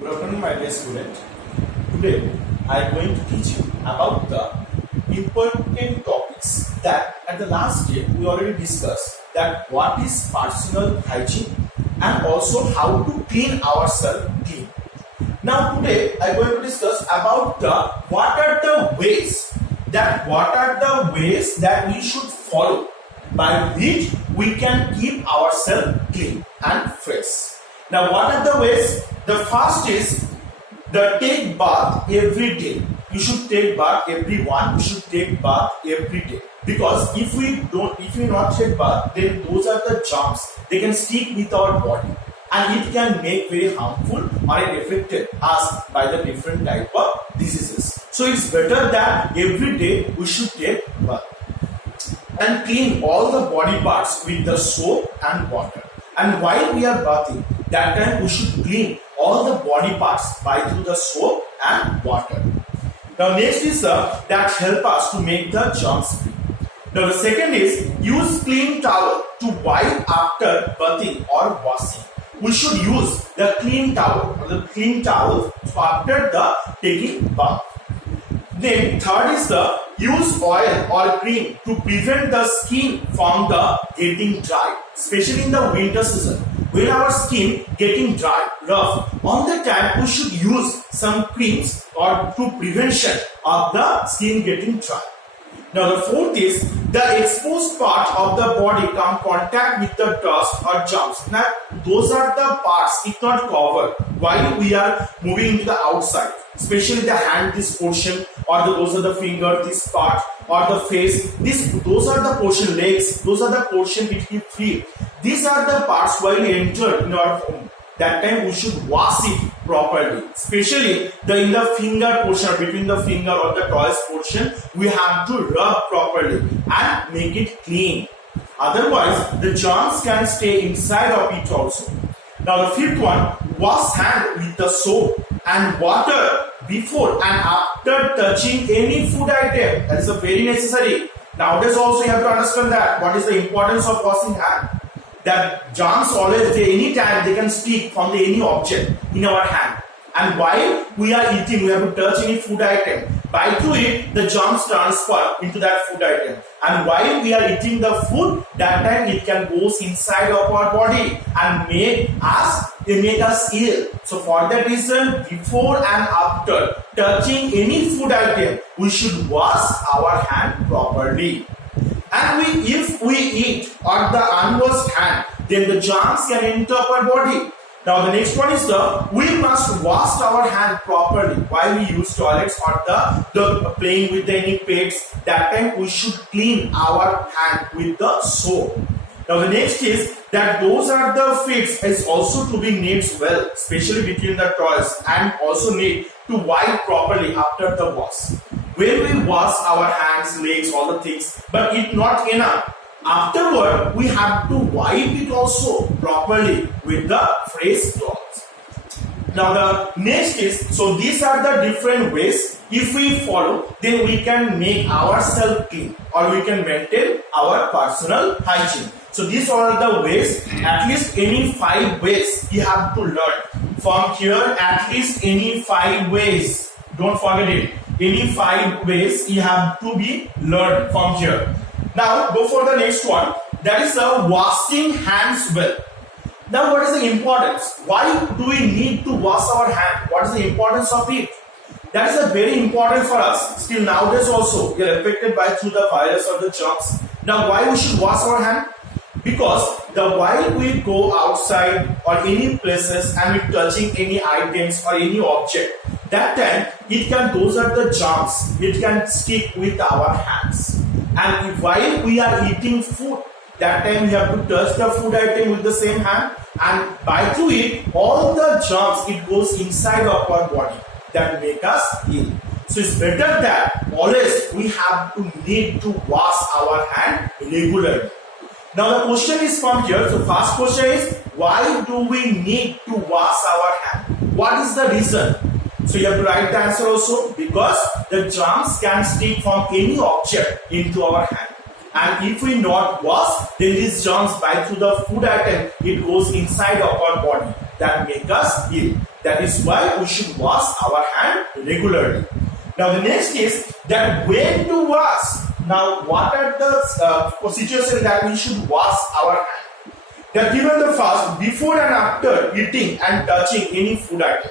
Good afternoon, my dear student. Today, I am going to teach you about the important topics that at the last day we already discussed, that what is personal hygiene and also how to clean ourselves clean. Now today I am going to discuss about what are the ways that we should follow by which we can keep ourselves clean and fresh. Now what are the ways? The first is the take bath every day. You should take bath, everyone should take bath every day. Because if we not take bath, then those are the germs. They can stick with our body and it can make very harmful or affected us by the different type of diseases. So it's better that every day we should take bath and clean all the body parts with the soap and water. And while we are bathing, that time we should clean all the body parts by through the soap and water. Now next is that help us to make the germs free. Now the second is use clean towel to wipe after bathing or washing. We should use the clean towel after the taking bath. Then third is the use oil or cream to prevent the skin from the getting dry, especially in the winter season. When our skin getting dry, rough, on the time we should use some creams or to prevention of the skin getting dry. Now the fourth is the exposed part of the body come contact with the dust or germs. Now those are the parts it not covered while we are moving into the outside, especially the hand, this portion, or those are the finger, this part, or the face. Those are the portion, legs. Those are the portion which we feel. These are the parts while we enter in our home. That time we should wash it properly, especially in the finger portion, between the finger or the toes portion, we have to rub properly and make it clean. Otherwise, the germs can stay inside of it also. Now the fifth one, wash hand with the soap and water before and after touching any food item. That is a very necessary. Nowadays also you have to understand that what is the importance of washing hand. That germs always, any time they can stick from any object in our hand. And while we are eating, we have to touch any food item. By through it, the germs transfer into that food item. And while we are eating the food, that time it can go inside of our body and make us ill. So for that reason, before and after touching any food item, we should wash our hand properly. And if we eat on the unwashed hand, then the germs can enter our body. Now the next one is we must wash our hand properly while we use toilets or the playing with any pets. That time we should clean our hand with the soap. Now the next is that those are the feet is also to be knit well, especially between the toes, and also need to wipe properly after the wash. When we wash our hands, legs, all the things, but it not enough. Afterward, we have to wipe it also properly with the fresh cloth. Now the next is, so these are the different ways. If we follow, then we can make ourselves clean or we can maintain our personal hygiene. So these are the ways, at least any 5 ways you have to learn. From here, at least any 5 ways. Don't forget it. Any 5 ways you have to be learned from here. Now go for the next one. That is washing hands well. Now what is the importance? Why do we need to wash our hand? What is the importance of it? That is very important for us. Still nowadays also we are affected by through the virus or the germs. Now why we should wash our hand? Because while we go outside or any places and we touching any items or any object, that time those are the germs, it can stick with our hands. And while we are eating food, that time we have to touch the food item with the same hand, and by through it, all the germs, it goes inside of our body that make us ill. So it's better that always we have to need to wash our hand regularly. Now the question is from here. So first question is, why do we need to wash our hand? What is the reason? So you have to write the answer also, because the germs can stick from any object into our hand. And if we not wash, then these germs by through the food item, it goes inside of our body that make us ill. That is why we should wash our hand regularly. Now the next is that when to wash. Now what are the procedures that we should wash our hand? They are given the first before and after eating and touching any food item.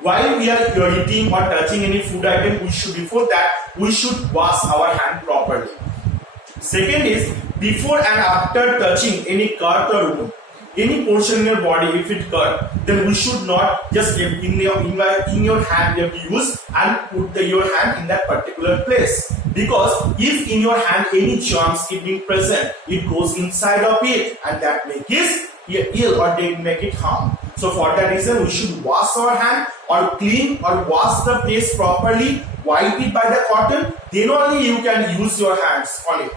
While we are eating or touching any food item, before that we should wash our hand properly. Second is before and after touching any cut or wound. Any portion in your body, if it cut, then we should not just in your hand you have to use and put your hand in that particular place. Because if in your hand any germs is being present, it goes inside of it and that make it ill or they make it harm. So for that reason, we should wash our hand or clean or wash the place properly, wipe it by the cotton, then only you can use your hands on it.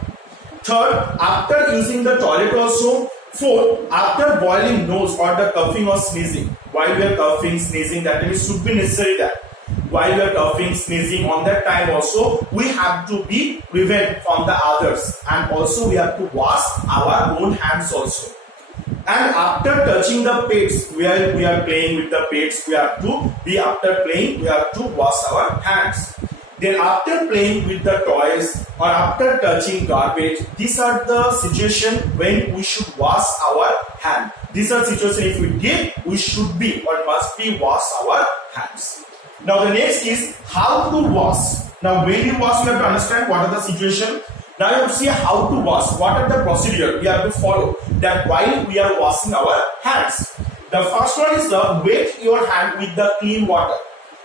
Third, after using the toilet also. Fourth, after boiling nose or the coughing or sneezing. While we are coughing, sneezing, that means should be necessary that while we are coughing, sneezing, on that time also we have to be prevent from the others, and also we have to wash our own hands also. And after touching the pets, where we are playing with the pets, we have to be after playing, we have to wash our hands. Then after playing with the toys or after touching garbage, these are the situations when we should wash our hand. These are situations if we did, we should be or must be wash our hands. Now the next is how to wash. Now when you wash, you have to understand what are the situation. Now you have to see how to wash. What are the procedure we have to follow that while we are washing our hands. The first one is the wet your hand with the clean water.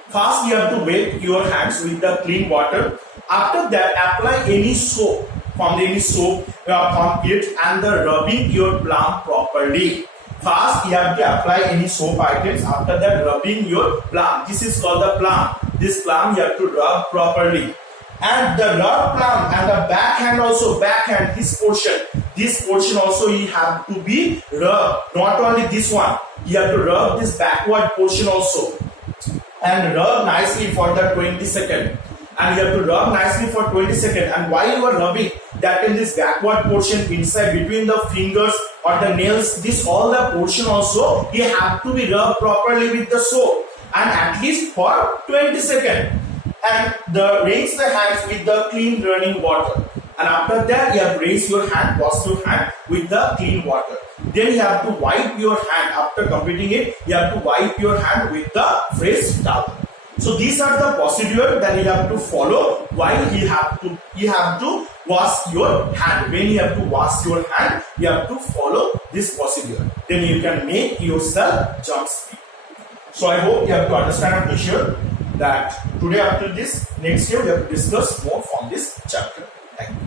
First, you have to wet your hands with the clean water. After that, apply any soap from it and the rubbing your palm properly. First, you have to apply any soap items. After that, rubbing your palm. This is called the palm. This palm you have to rub properly. And the rub palm and the backhand also, backhand, this portion also you have to be rubbed. Not only this one, you have to rub this backward portion also. And rub nicely for the 20 seconds. And you have to rub nicely for 20 seconds. And while you are rubbing, that in this backward portion inside between the fingers or the nails, this all the portion also, you have to be rubbed properly with the soap. And at least for 20 seconds. And rinse the hands with the clean running water. And after that, you have to rinse your hand, wash your hand with the clean water. Then you have to wipe your hand. After completing it, you have to wipe your hand with the fresh towel. So these are the procedure that you have to follow while you have to wash your hand. When you have to wash your hand, you have to follow this procedure. Then you can make yourself jump speed. So I hope you have to understand and be sure that today after this, next year we have to discuss more from this chapter. Thank you.